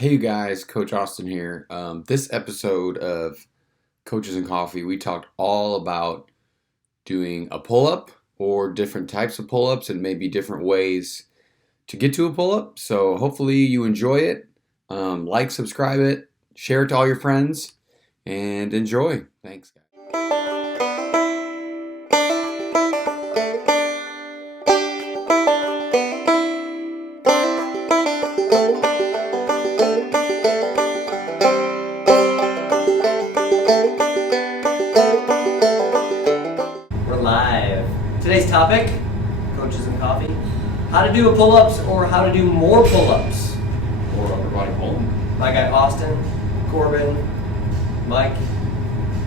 Hey you guys, Coach Austin here. This episode of Coaches and Coffee, we talked all about doing a pull-up or different types of pull-ups and maybe different ways to get to a pull-up. So hopefully you enjoy it. Like, subscribe it, share it to all your friends, and enjoy. Thanks, guys. We're live. Today's topic, Coaches and Coffee, how to do a pull-ups or how to do more pull-ups. Or upper body pull. My guy Austin, Corbin, Mike,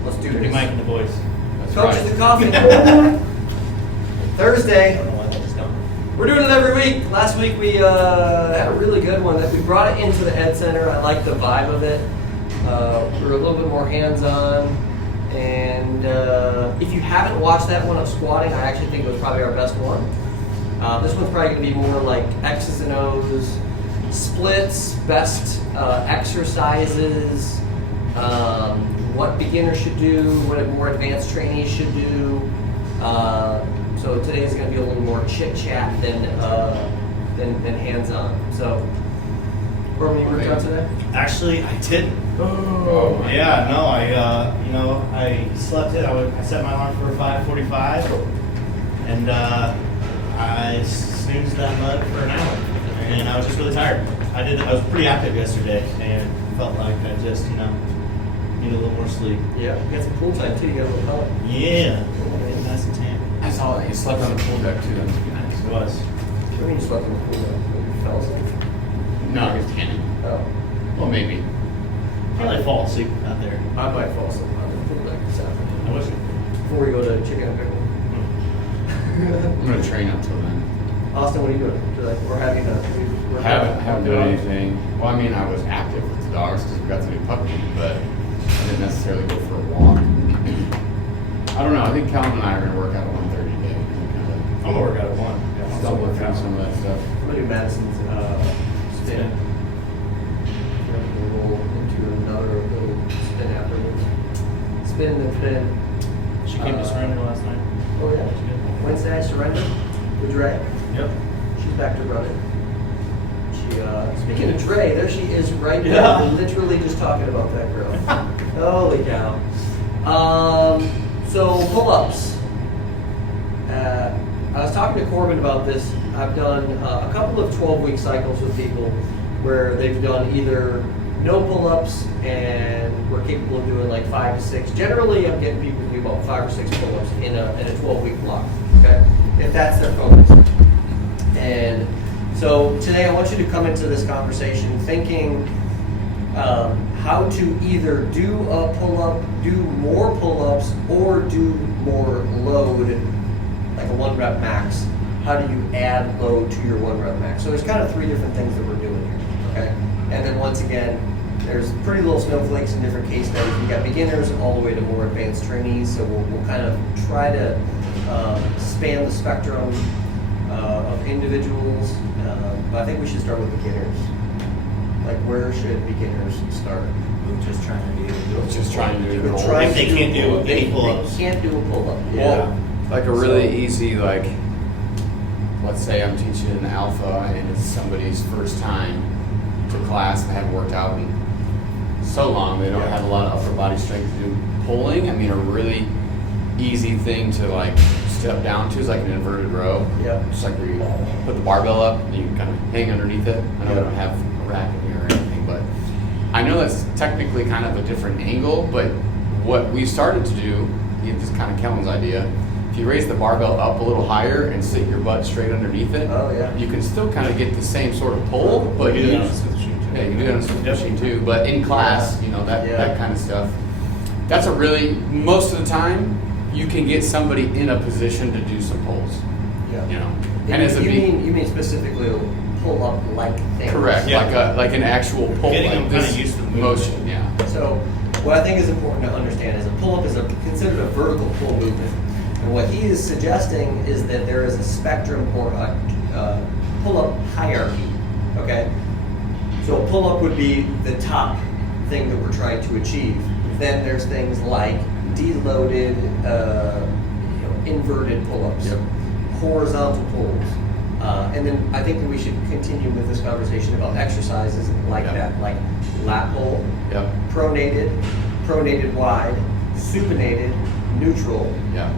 let's do this. Mike and the boys. That's Coaches right. and Coffee. Thursday. I don't know why that just don't. We're doing it every week. Last week we had a really good one. That we brought it into the Ed Center. I like the vibe of it. We were a little bit more hands-on. And if you haven't watched that one of squatting, I actually think it was probably our best one. This one's probably going to be more like X's and O's, splits, best exercises, what beginners should do, what more advanced trainees should do. So today is going to be a little more chit-chat than hands-on. So, Corbin, you worked out today? Actually, I didn't. Oh, my Yeah, no, I slept it. I set my alarm for 5:45, and I snoozed that mud for an hour, and I was just really tired. I was pretty active yesterday, and felt like I just, need a little more sleep. Yeah. You got some pool time too. You got a little color. Yeah, nice and tan. I saw that. You slept on the pool deck too. That must be nice. It was. What do you mean you slept in the pool? You fell asleep? No, I was tanning. Oh. Well, maybe. Probably fall asleep out there. I might fall asleep on the pool deck this afternoon. I wish. Before we go to chicken and pickle. I'm gonna train up till then. Austin, what are you doing? Or have you done? I haven't done anything. Well, I mean, I was active with the dogs because we got the new puppy, but I didn't necessarily go for a walk. I don't know. I think Calvin and I are going to work out at 1:30 today. I'm gonna work out at 1. Yeah, I'll Still work working on out. some of that stuff. I'm going to do Madison's spin. We're going to roll into another little spin afterwards. Spin and spin. She came to surrender last night. Oh, yeah. Wednesday, I surrendered with Dre. Yep. She's back to running. She, speaking of Dre, there she is right there. Yeah. We're literally just talking about that girl. Holy cow. So pull-ups. I was talking to Corbin about this. I've done a couple of 12-week cycles with people where they've done either no pull-ups and we're capable of doing like 5 to 6. Generally, I'm getting people to do about 5 or 6 pull-ups in a 12-week block. Okay, if that's their focus. And so today, I want you to come into this conversation thinking how to either do a pull-up, do more pull-ups, or do more load, like a 1 rep max. How do you add load to your 1 rep max? So there's kind of 3 different things that we're doing here, okay? And then once again, there's pretty little snowflakes in different case studies. We got beginners all the way to more advanced trainees, so we'll kind of try to span the spectrum of individuals, but I think we should start with beginners. Like, where should beginners start? Just trying to do. Just trying to do We're it. trying If they to can't do they any pull-ups. They can't do a pull-up. Well, like a really So- easy, like, let's say I'm teaching an alpha and it's somebody's first time to class. They haven't worked out in so long. They don't Yeah. have a lot of upper body strength to do pulling. I mean, a really easy thing to like step down to is like an inverted row. Yeah. Just like where you put the barbell up and you kind of hang underneath it. I know we Yeah. don't have a rack in here or anything, but I know that's technically kind of a different angle, but what we started to do, this is kind of Kellen's idea, if you raise the barbell up a little higher and sit your butt straight underneath it, Oh, yeah. you can still kind of get the same sort of pull, but We do you that on the Smith machine, too. yeah, you can do that on a Smith Yep. machine too, but in class, that Yeah. kind of stuff. That's a really, most of the time, you can get somebody in a position to do some pulls, Yeah. And as a you mean specifically a pull-up like thing? correct, Yeah. like an actual pull, Getting like them kinda this used to the motion, movement. yeah. So what I think is important to understand is a pull-up is considered a vertical pull movement. And what he is suggesting is that there is a spectrum or a pull-up hierarchy, okay? So a pull-up would be the top thing that we're trying to achieve. Then there's things like deloaded, inverted pull-ups, horizontal pulls. And then I think that we should continue with this conversation about exercises like that, like lat pull, pronated wide, supinated, neutral.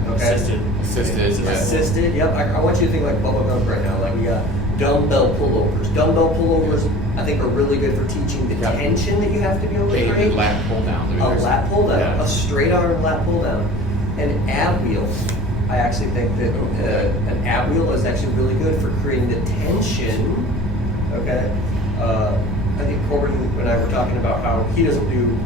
Okay? Assisted. Yep. I want you to think like bubble gum right now. Like we got dumbbell pullovers. Dumbbell pullovers, I think, are really good for teaching the tension that you have to be able to create. Lat pull down. A lat pull down, a straight arm lat pull down, and ab wheel. I actually think that an ab wheel is actually really good for creating the tension. Okay. I think Corbin and I were talking about how he doesn't do.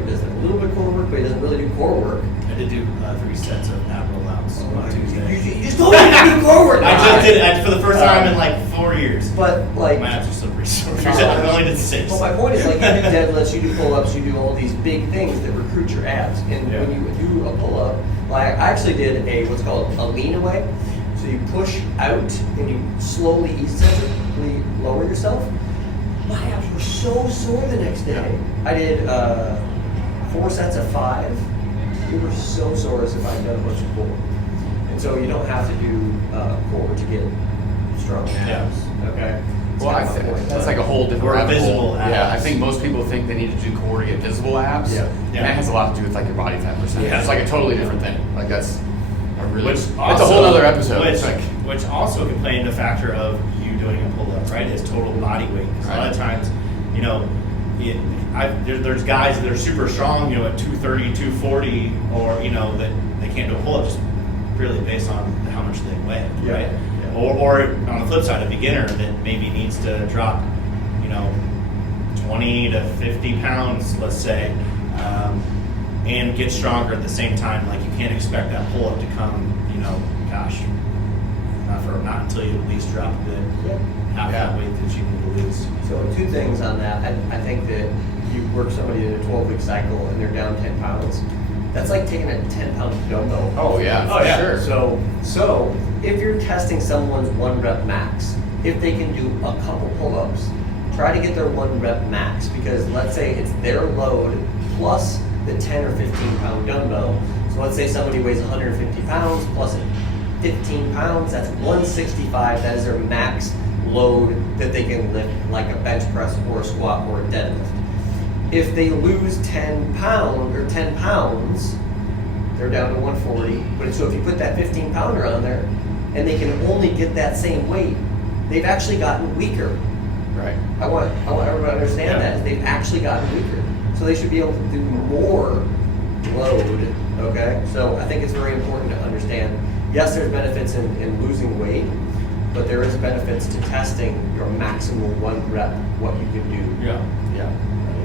He does a little bit of core work, but he doesn't really do core work. I did do 3 sets of ab roll outs on Tuesday. You just told me to do core work. I just did it for the first time in like 4 years. But like my abs are still pretty sore. I only did 6. Well, my point is, like, you do deadlifts, you do pull-ups, you do all these big things that recruit your abs. And when you do a pull-up, well, I actually did what's called a lean away. So you push out and you slowly, eccentrically lower yourself. My abs were so sore the next day. I did 4 sets of 5. They were so sore as if I'd done a bunch of core. And so you don't have to do core to get strong abs. Okay. Well, that's like a whole different or rabbit visible hole. abs. Yeah, I think most people think they need to do core to get visible abs. And that has a lot to do with like your body fat percentage. It's like a totally different thing. Like that's a really that's a whole other episode. Which also can play into factor of you doing a pull up, right? Is total body weight. A lot of times, there's guys that are super strong, at 230, 240, or that they can't do a pull up just purely based on how much they weigh, right? Or on the flip side, a beginner that maybe needs to drop, 20 to 50 pounds, let's say, and get stronger at the same time. Like you can't expect that pull-up to come, not until you at least drop a good half that weight that you need to lose. So 2 things on that. I think that you work somebody in a 12-week cycle and they're down 10 pounds. That's like taking a 10-pound dumbbell. Oh yeah, sure. So if you're testing someone's 1 rep max, if they can do a couple pull-ups, try to get their 1 rep max, because let's say it's their load plus the 10 or 15 pound dumbbell. So let's say somebody weighs 150 pounds plus 15 pounds, that's 165. That is their max load that they can lift, like a bench press or a squat or a deadlift. If they lose 10 pounds, they're down to 140. But so if you put that 15 pounder on there and they can only get that same weight, they've actually gotten weaker. Right. I want everybody to understand that they've actually gotten weaker. So they should be able to do more load. Okay. So I think it's very important to understand. Yes, there's benefits in losing weight, but there is benefits to testing your maximal 1 rep, what you can do. Yeah.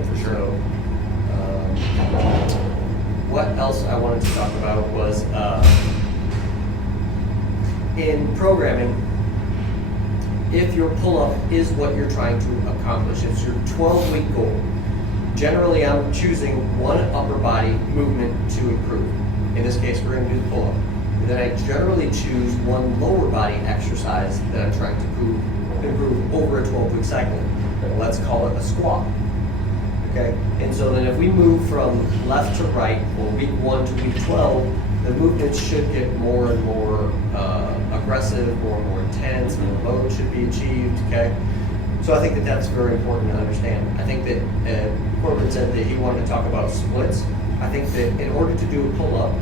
For sure. So, what else I wanted to talk about was in programming, if your pull-up is what you're trying to accomplish, it's your 12-week goal. Generally, I'm choosing 1 upper body movement to improve. In this case, we're going to do the pull-up. And then I generally choose 1 lower body exercise that I'm trying to improve over a 12-week cycle. Let's call it a squat. Okay? And so then if we move from left to right, or week 1 to week 12, the movements should get more and more aggressive, more and more intense, more load should be achieved. Okay? So I think that that's very important to understand. I think that Corbin said that he wanted to talk about splits. I think that in order to do a pull-up,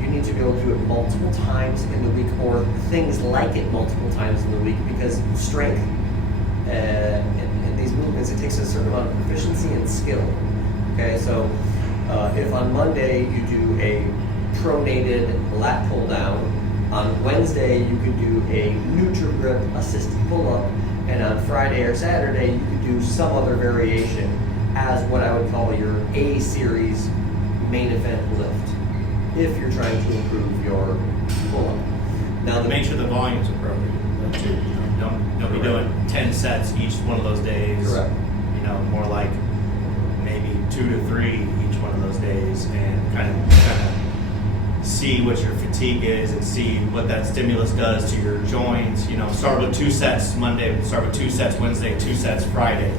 you need to be able to do it multiple times in the week, or things like it multiple times in the week, because strength in these movements, it takes a certain amount of proficiency and skill. Okay, so if on Monday you do a pronated lat pull down, on Wednesday you could do a neutral grip assisted pull-up, and on Friday or Saturday you could do some other variation as what I would call your A series main event lift, if you're trying to improve your pull-up. Now, Make sure the volume's appropriate, too. Don't be doing 10 sets each one of those days. Correct. More like maybe 2 to 3 each one of those days, and kind of see what your fatigue is and see what that stimulus does to your joints. Start with 2 sets Monday, start with 2 sets Wednesday, 2 sets Friday.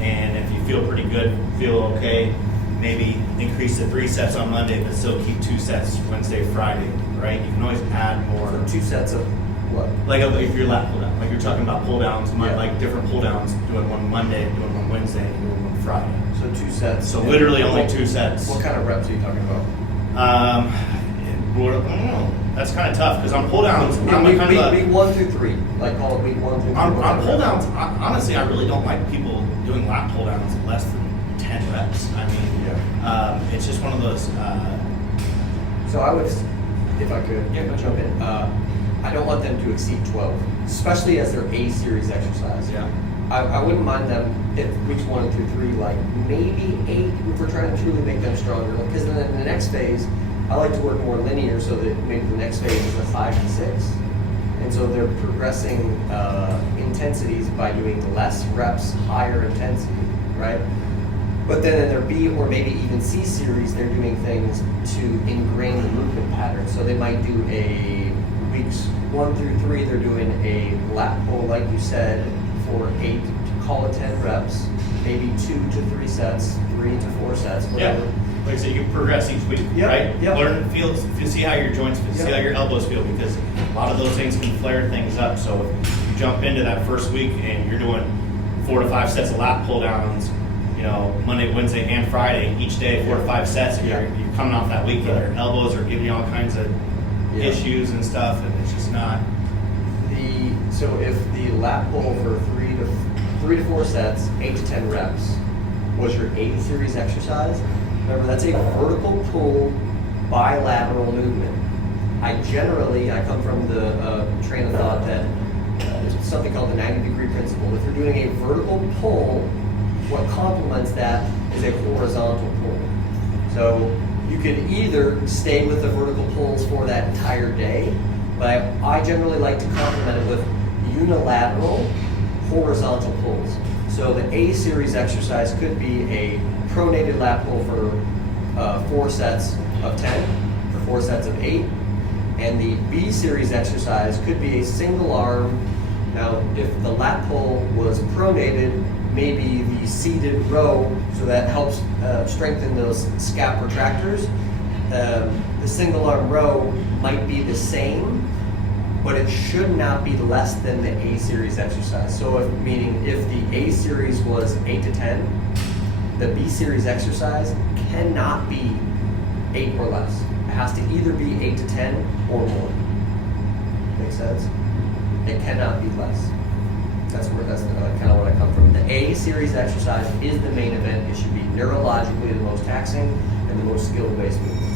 And if you feel pretty good, feel okay, maybe increase to 3 sets on Monday, but still keep 2 sets Wednesday, Friday, right? You can always add more. So 2 sets of what? Like if you're lat pull down, like you're talking about pull downs, Yeah. like different pull downs, doing one Monday, doing one Wednesday, and doing one Friday. So 2 sets. So literally only 2 sets. What kind of reps are you talking about? I don't know. That's kind of tough because on pull downs, Week 1 through 3. Like call it week 1 through 3. On pull downs, honestly, I really don't like people doing lat pull downs less than 10 reps. I mean, it's just one of those. So I would, if I could, jump in. I don't want them to exceed 12, especially as their A series exercise. Yeah. I wouldn't mind them if weeks 1 through 3, like maybe 8, if we're trying to truly make them stronger. Because then in the next phase, I like to work more linear so that maybe the next phase is a 5 to 6. And so they're progressing intensities by doing less reps, higher intensity, right? But then in their B or maybe even C series, they're doing things to ingrain the movement pattern. So they might do a weeks 1 through 3, they're doing a lat pull, like you said, for 8, call it 10 reps, maybe 2 to 3 sets, 3 to 4 sets, whatever. Yeah. Like I said, you progress each week, Yep, right? yep. Learn, feel, see how your joints feel, see how your elbows feel, because a lot of those things can flare things up. So if you jump into that first week and you're doing 4 to 5 sets of lat pull downs, Monday, Wednesday, and Friday, each day, 4 to 5 sets, and you're coming off that week, and your elbows are giving you all kinds of issues and stuff, and it's just not. So if the lat pull for 3 to 4 sets, 8 to 10 reps, was your A series exercise, remember that's a vertical pull bilateral movement. I come from the train of thought that there's something called the 90-degree principle. If you're doing a vertical pull, what complements that is a horizontal pull. So you could either stay with the vertical pulls for that entire day, but I generally like to complement it with unilateral horizontal pulls. So the A series exercise could be a pronated lat pull for 4 sets of 10, for 4 sets of 8, and the B series exercise could be a single arm. Now, if the lat pull was pronated, maybe the seated row, so that helps strengthen those scap retractors. The single arm row might be the same, but it should not be less than the A series exercise. So meaning if the A series was 8 to 10, the B series exercise cannot be 8 or less. It has to either be 8 to 10 or more. Make sense? It cannot be less. That's kind of where I come from. The A series exercise is the main event. It should be neurologically the most taxing and the most skill-based movements.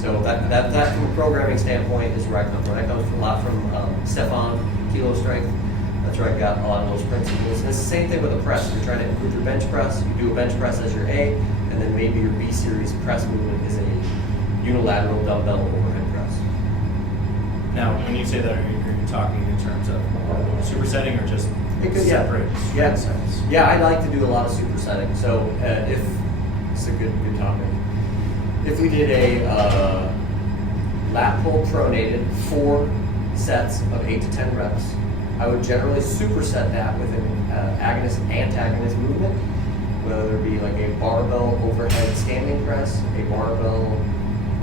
So that from a programming standpoint is where I come from. I come a lot from Stefan, Kilo Strength. That's where I got a lot of those principles. And it's the same thing with a press. If you're trying to improve your bench press, you do a bench press as your A, and then maybe your B series press movement is a unilateral dumbbell overhead press. Now, when you say that, are you talking in terms of supersetting or just separate sets? Yeah, I like to do a lot of supersetting. So if it's a good topic. If we did a lat pull pronated 4 sets of 8 to 10 reps, I would generally superset that with an agonist-antagonist movement, whether it be like a barbell overhead standing press, a barbell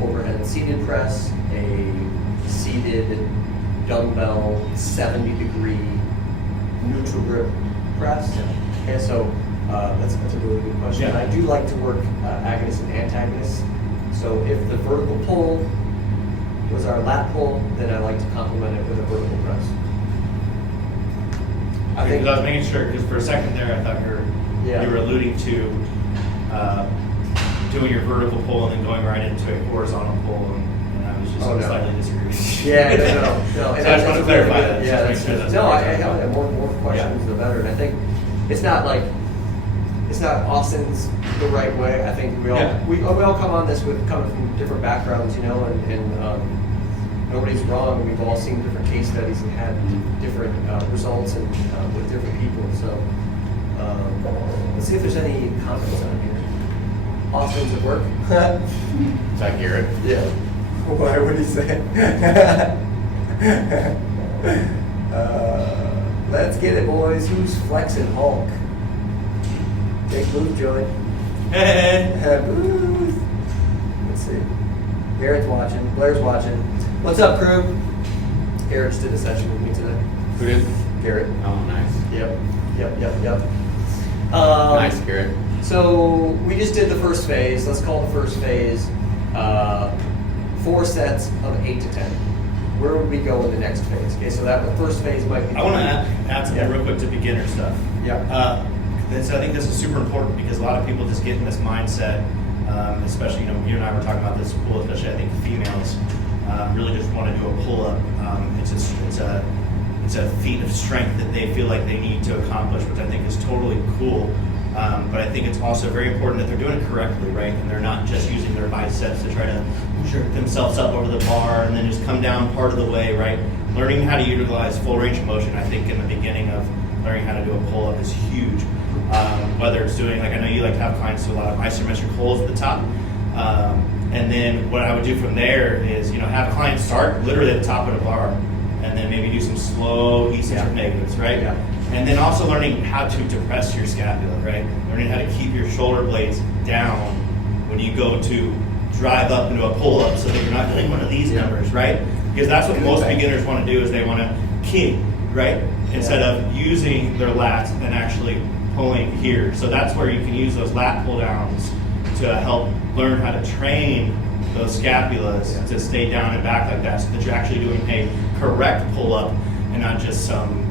overhead seated press, a seated dumbbell 70-degree neutral grip press. Okay, so that's a really good question. Yeah. I do like to work agonist and antagonist. So if the vertical pull was our pull, then I like to complement it with a vertical press. I think I was making sure, because for a second there, I thought you were alluding to doing your vertical pull and then going right into a horizontal pull, and I was just slightly disagreeing. Yeah, no. So I just want to clarify that. Yeah, just make sure that's more questions the better. And I think it's not Austin's the right way. I think we all come on this coming from different backgrounds, and nobody's wrong. We've all seen different case studies and had different results and with different people. So let's see if there's any comments on here. Austin's at work. I hear it. Yeah. What would he say? Let's get it, boys. Who's flexing Hulk? Big Booth joint. Hey. Booth. Let's see. Garrett's watching. Blair's watching. What's up, crew? Garrett just did a session with me today. Who did? Garrett. Oh, nice. Yep. Nice, Garrett. So we just did the first phase. Let's call the first phase 4 sets of 8 to 10. Where would we go in the next phase? Okay, so that the first phase might be. I want to add something real quick to beginner stuff. Yeah. I think this is super important because a lot of people just get in this mindset, especially, you and I were talking about this pool, especially I think females really just want to do a pull-up. It's a feat of strength that they feel like they need to accomplish, which I think is totally cool. But I think it's also very important that they're doing it correctly, right? And they're not just using their biceps to try to jerk themselves up over the bar and then just come down part of the way, right? Learning how to utilize full range of motion, I think, in the beginning of learning how to do a pull-up is huge. Whether it's doing, like I know you like to have clients do a lot of isometric holds at the top. And then what I would do from there is, have a client start literally at the top of the bar and then maybe do some slow eccentric negatives, right? Yeah. And then also learning how to depress your scapula, right? Learning how to keep your shoulder blades down when you go to drive up into a pull-up so that you're not doing one of these numbers, right? Because that's what most beginners want to do is they want to kick, right? Instead of using their lats and actually pulling here. So that's where you can use those lat pull downs to help learn how to train those scapulas to stay down and back like that so that you're actually doing a correct pull-up and not just some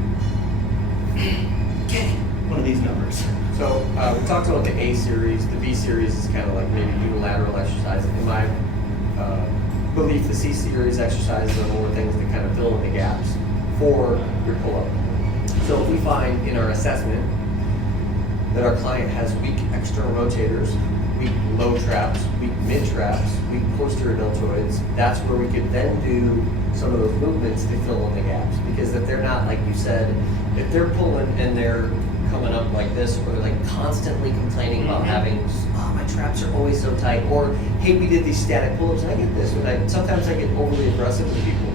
one of these numbers. So we talked about the A series. The B series is kind of like maybe unilateral exercise. In my belief, the C series exercises are more things that kind of fill in the gaps for your pull-up. So if we find in our assessment that our client has weak external rotators, weak low traps, weak mid traps, weak posterior deltoids, that's where we could then do some of those movements to fill in the gaps. Because if they're not, like you said, if they're pulling and they're coming up like this, or they're like constantly complaining about having, oh, my traps are always so tight, or hey, we did these static pull-ups, and I get this, and sometimes I get overly aggressive with people.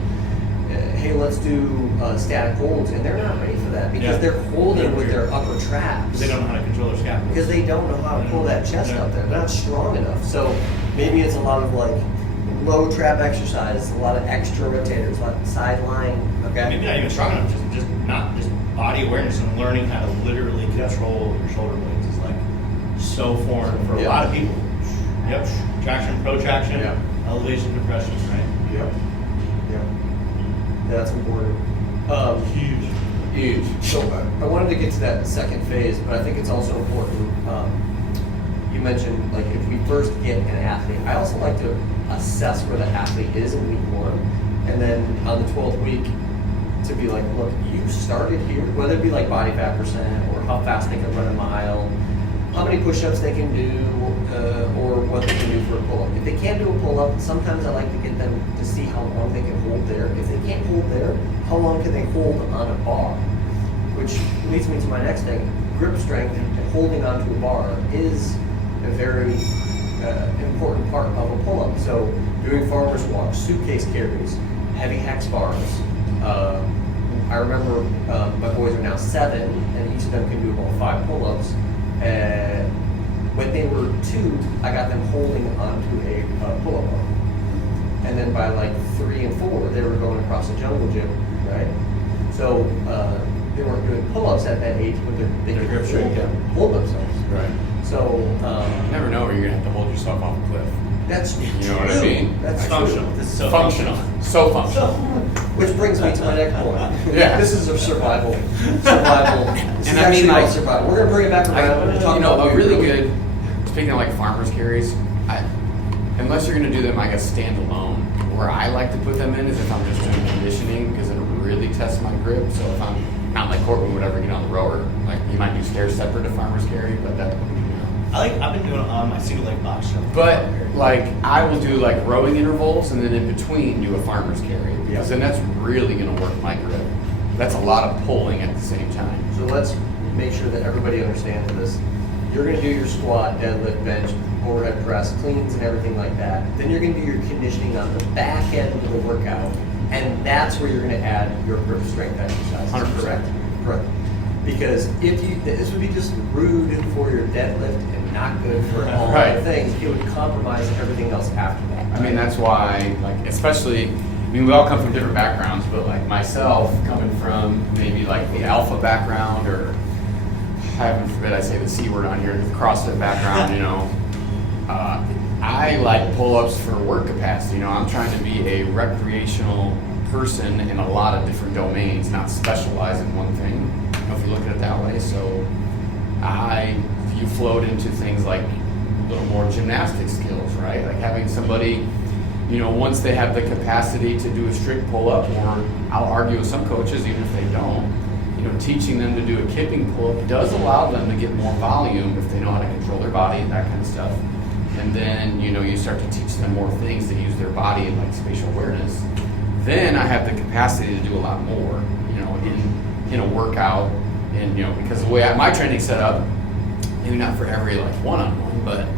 Hey, let's do static holds, and they're not ready for that because they're holding with their upper traps. Because they don't know how to control their scapula. Because they don't know how to pull that chest up there. They're not strong enough. So maybe it's a lot of like low trap exercise, a lot of extra rotators, a lot of sideline. Okay. Maybe not even strong enough, just body awareness and learning how to literally control your shoulder blades is like so foreign for a lot of people. Yep. Traction, protraction, elevation, depression, right? Yep. That's important. Huge. So I wanted to get to that second phase, but I think it's also important. You mentioned like if we first get an athlete, I also like to assess where the athlete is in week 1, and then on the 12th week to be like, look, you started here, whether it be like body fat percent or how fast they can run a mile, how many push-ups they can do, or what they can do for a pull-up. If they can't do a pull-up, sometimes I like to get them to see how long they can hold there. If they can't hold there, how long can they hold on a bar? Which leads me to my next thing. Grip strength and holding onto a bar is a very important part of a pull-up. So doing farmer's walks, suitcase carries, heavy hex bars. I remember my boys are now 7, and each of them can do about 5 pull-ups. When they were 2, I got them holding onto a pull-up bar. And then by like 3 and 4, they were going across the jungle gym, right? So they weren't doing pull-ups at that age, but they could hold themselves. Right. So you never know where you're gonna have to hold yourself off a cliff. that's You know what I mean? That's functional. true. This is so Functional. So functional. Which brings me to my next point. Yeah. This is a survival. This is And I mean, actually about like, survival. We're gonna bring it back around. We're talking about a really weight. good, speaking of like farmer's carries, unless you're going to do them, I guess, standalone, where I like to put them in is if I'm just doing conditioning, because it'll really test my grip. So if I'm not like Corbin would ever get on the rower, like you might do stairs separate to farmer's carry, but that, I've been doing my single leg box jump. But like I will do like rowing intervals and then in between do a farmer's carry, because then that's really going to work my grip. That's a lot of pulling at the same time. So let's make sure that everybody understands this. You're going to do your squat, deadlift, bench overhead press, cleans and everything like that. Then you're going to do your conditioning on the back end of the workout, and that's where you're going to add your grip strength exercises. 100%. Correct. Because this would be just rude for your deadlift and not good for all other things. It would compromise everything else after that. I mean, that's why, like, especially, we all come from different backgrounds, but like myself, coming from maybe like the alpha background, or heaven forbid I say the C word on here, the CrossFit background, I like pull-ups for work capacity. I'm trying to be a recreational person in a lot of different domains, not specialize in one thing, if you look at it that way. So you float into things like a little more gymnastic skills, right? Like having somebody, once they have the capacity to do a strict pull-up, or I'll argue with some coaches, even if they don't, teaching them to do a kipping pull-up does allow them to get more volume if they know how to control their body and that kind of stuff. And then, you start to teach them more things to use their body and like spatial awareness. Then I have the capacity to do a lot more, in a workout. And, because the way my training's set up, maybe not for every like one-on-one, but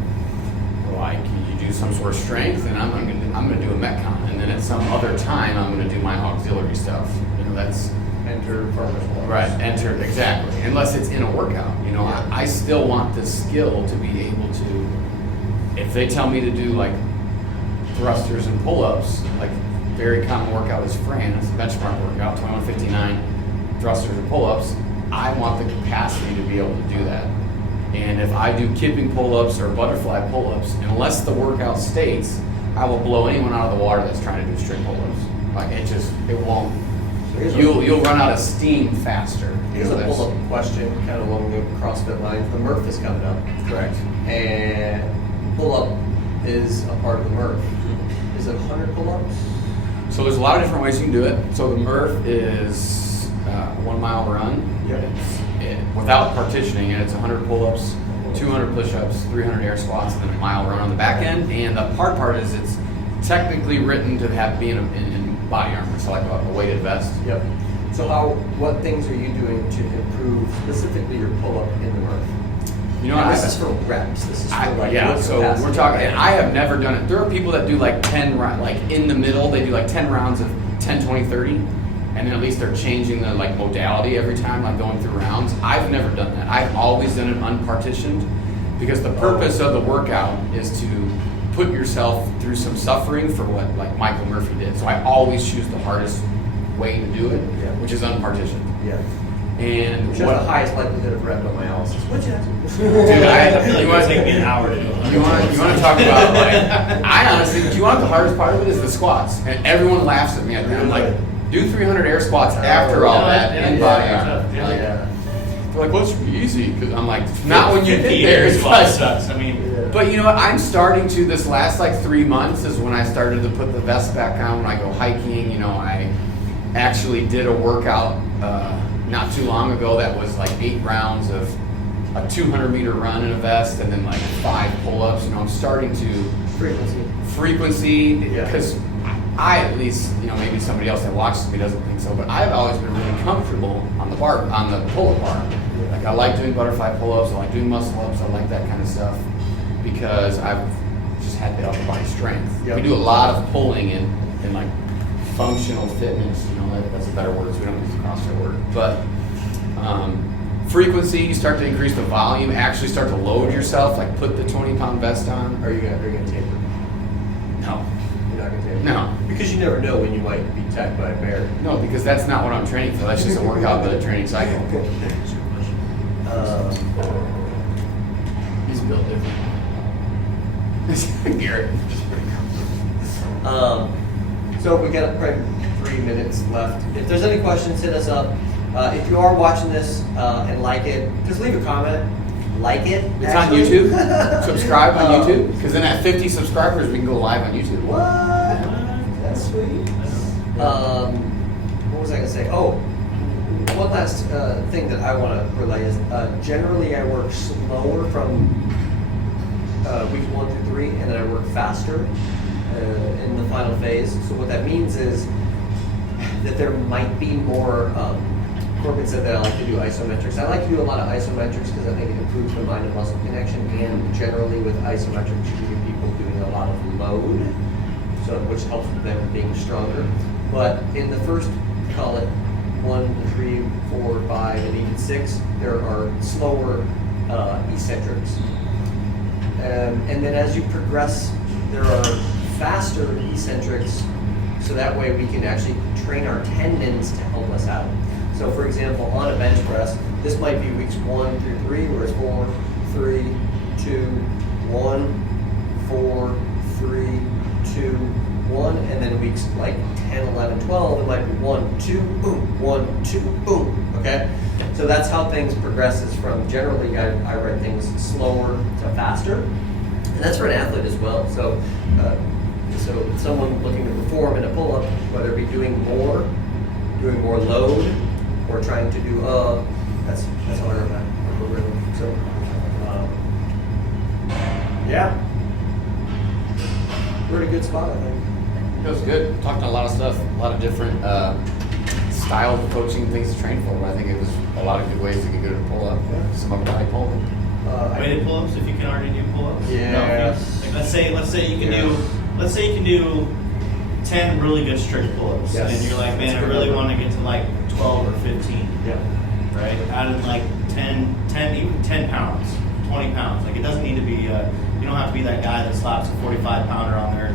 like you do some sort of strength, and I'm gonna do a Metcon, and then at some other time I'm gonna do my auxiliary stuff. That's enter farmer's walks. Right, enter, exactly. Unless it's in a workout. I still want the skill to be able to, if they tell me to do like thrusters and pull-ups, like very common workout is Fran, it's a benchmark workout, 2159 thrusters and pull-ups, I want the capacity to be able to do that. And if I do kipping pull-ups or butterfly pull-ups, unless the workout states, I will blow anyone out of the water that's trying to do strict pull-ups. Like it won't. You'll run out of steam faster. Here's a pull-up question, kind of along the CrossFit lines. The Murph is coming up. Correct. And pull-up is a part of the Murph. Is it 100 pull-ups? So there's a lot of different ways you can do it. So the Murph is 1 mile run. Yep. Without partitioning it, it's 100 pull-ups, 200 push-ups, 300 air squats, and then a mile run on the back end. And the hard part is it's technically written to have being in body armor, so like a weighted vest. Yep. So what things are you doing to improve specifically your pull-up in the Murph? This is for reps. This is for so we're talking, and I have never done it. There are people that do like 10 rounds, like in the middle, they do like 10 rounds of 10, 20, 30, and then at least they're changing the like modality every time, like going through rounds. I've never done that. I've always done it unpartitioned, because the purpose of the workout is to put yourself through some suffering for what like Michael Murphy did. So I always choose the hardest way to do it, which is unpartitioned. Yeah. And which has the highest likelihood of rhabdomyolysis. What'd you have to do? Dude, you want to take me an hour to do it. You want to talk about like, I honestly, do you want the hardest part of it is the squats, and everyone laughs at me at that. I'm like, do 300 air squats after all that in body armor. They're like, well, it should be easy, because I'm like, not when you get there. It's like, sucks. I mean, but you know what? I'm starting to, this last like 3 months is when I started to put the vest back on when I go hiking. I actually did a workout not too long ago that was like 8 rounds of a 200-meter run in a vest, and then like 5 pull-ups. I'm starting to frequency, because I at least, maybe somebody else that watches me doesn't think so, but I've always been really comfortable on the pull-up bar. Like I like doing butterfly pull-ups, I like doing muscle-ups, I like that kind of stuff, because I've just had the upper body strength. We do a lot of pulling in like functional fitness, that's a better word, so we don't use the CrossFit word. But frequency, you start to increase the volume, actually start to load yourself, like put the 20-pound vest on. Are you gonna taper? No. You're not gonna taper? No. Because you never know when you might be attacked by a bear. No, because that's not what I'm training for. That's just a workout with a training cycle. He's built different. Garrett. So we got probably 3 minutes left. If there's any questions, hit us up. If you are watching this and like it, just leave a comment. Like it. It's actually on YouTube. Subscribe on YouTube, because then at 50 subscribers we can go live on YouTube. What? That's sweet. What was I gonna say? Oh, one last thing that I want to relay is generally I work slower from week 1 through 3, and then I work faster in the final phase. So what that means is that there might be more Corbin said that I like to do isometrics. I like to do a lot of isometrics because I think it improves the mind and muscle connection, and generally with isometrics you get people doing a lot of load, so which helps with them being stronger. But in the first, call it 1, 3, 4, 5, and even 6, there are slower eccentrics. And then as you progress, there are faster eccentrics, so that way we can actually train our tendons to help us out. So for example, on a bench press, this might be weeks 1 through 3, where it's 4, 3, 2, 1, 4, 3, 2, 1, and then weeks like 10, 11, 12, it might be 1, 2, boom, 1, 2, boom, okay? So that's how things progresses from, generally I write things slower to faster, and that's for an athlete as well. So someone looking to perform in a pull-up, whether it be doing more load, or trying to do, that's how I wrote that. So, yeah. We're in a good spot, I think. It was good. Talked a lot of stuff, a lot of different styles of coaching, things to train for. But I think it was a lot of good ways to get good at pull up. Yeah. Some of them I pull. Weighted pull-ups, if you can already do pull-ups. Yeah. No, like let's say you can do 10 really good strict pull-ups, Yes. and you're like, man, That's I a good really number. want to get to like 12 or 15. Yeah. Right? Adding like 10, even 10 pounds, 20 pounds. Like it doesn't need to be, you don't have to be that guy that slaps a 45 pounder on there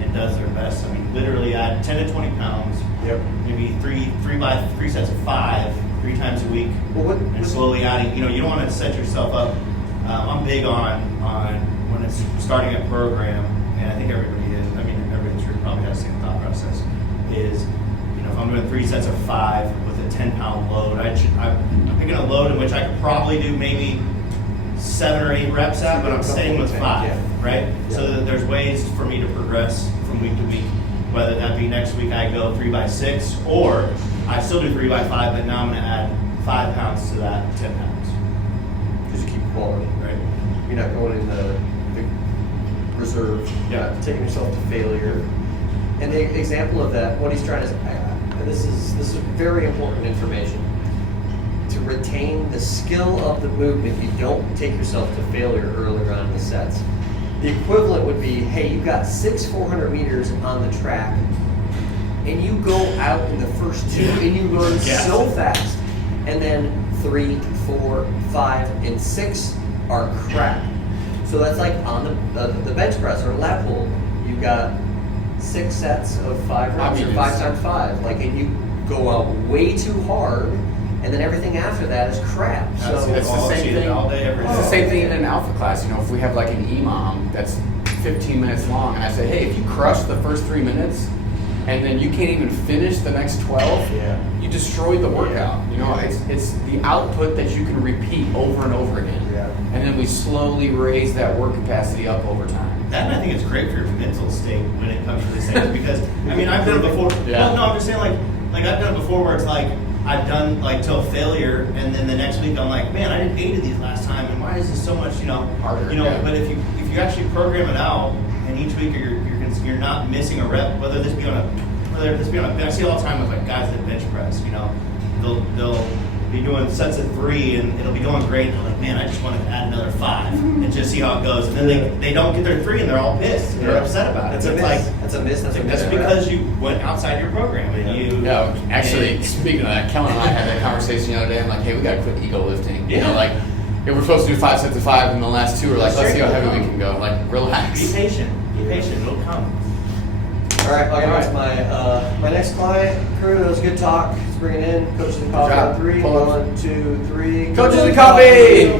and does their best. I mean, literally add 10 to 20 pounds. Yep. Maybe three sets of 5, 3 times a week, Well, and slowly adding. You don't want to set yourself up. I'm big on when it's starting a program, and I think everybody is. I mean, everybody sure probably has the same thought process. Is if I'm doing 3 sets of 5 with a 10-pound load, I'm picking a load in which I could probably do maybe 7 or 8 reps at, but I'm staying with 5, right? Yeah. So that there's ways for me to progress from week to week. Whether that be next week I go 3 by 6, or I still do 3 by 5, but now I'm going to add 5 pounds to that 10 pounds. Just keep quality. Right. You're not going in the reserve. You're not taking yourself to failure. And the example of that, what he's trying to say, this is very important information. To retain the skill of the movement, you don't take yourself to failure earlier on in the sets. The equivalent would be, hey, you've got 6 400 meters on the track, and you go out in the first 2, and you run so fast, and then 3, 4, 5, and 6 are crap. So that's like on the bench press or lat pull. You got 6 sets of 5 reps or 5 times 5, like, and you go out way too hard, and then everything after that is crap. So It's the same thing. All day, every day. It's the same thing in an alpha class. If we have like an EMOM that's 15 minutes long, and I say, hey, if you crush the first 3 minutes, and then you can't even finish the next 12, you destroyed the workout. It's the output that you can repeat over and over again. Yeah. And then we slowly raise that work capacity up over time. That, and I think it's great for your mental state when it comes to these things, because I mean I've done it before. Yeah. Well, no, I'm just saying like I've done it before where it's like I've done like till failure, and then the next week I'm like, man, I did 8 of these last time, and why is this so much harder? But if you actually program it out, and each week you're not missing a rep, whether this be on a I see it all the time with like guys that bench press. They'll be doing sets of 3, and it'll be going great, and they're like, man, I just want to add another 5 and just see how it goes. And then they don't get their 3, and they're all pissed. And they're upset about it. That's a miss. That's because you went outside your program, and you. Yeah, actually, speaking of that, Kellen and I had that conversation the other day. I'm like, hey, we gotta quit ego lifting. Yeah. We're supposed to do 5 sets of 5, and the last 2 are like, let's see how heavy we can go. Like, relax. Be patient. It'll come. All right, I'll get to my next client. Crew, that was a good talk. Let's bring it in. Coaches and Coffee on 3. Pull up. 1, 2, 3. Coaches and Coffee!